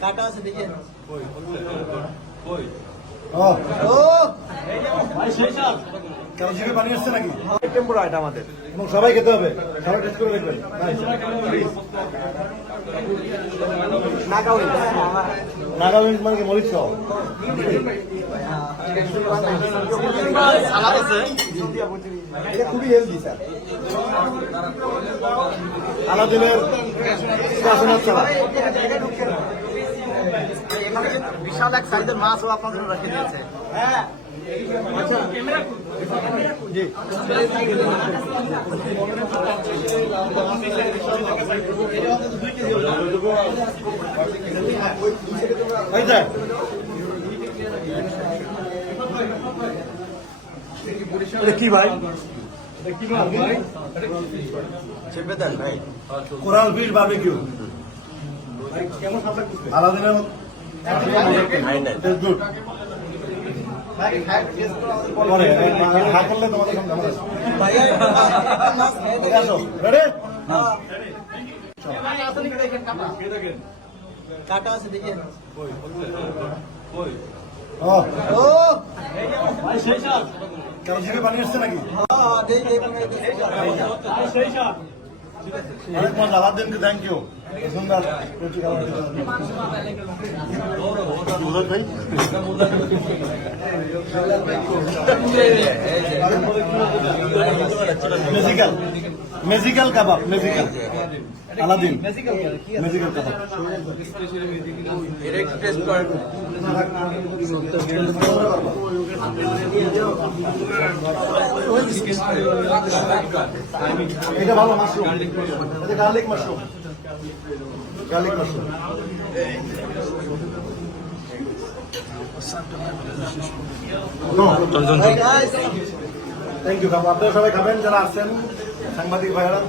কাটা আছে দেখি। ও। ও। কেমন জিভে পানি আসছে নাকি? আমাদের। এবং সবাই খেতে হবে। সবাই টেস্ট করে দেখবেন. নাগাল্যান্ড মানে কি মরিচ সালাদ আছে এটা খুবই হেলদি স্যার আলাদিনের এখানে বিশাল এক সাইজের মাছও জন্য রেখে দিয়েছে হয়ে কি ভাই? Coral fish barbecue. আলাদিনের গুড কাটা আছে দেখি আসছে নাকি হ্যাঁ অনেক মজা আবার দিনকে থ্যাংক ইউ সুন্দর রুচি খাবার মুরাদ ভাই magical magical kebab magical Aladdin magical kebab এর একটু টেস্ট করেন এটা ভালো মাশরুম। এটা garlic mushroom. Garlic mushroom. Thank you আপনারা সবাই খাবেন, যারা আসছেন, সাংবাদিক ভাইয়েরা।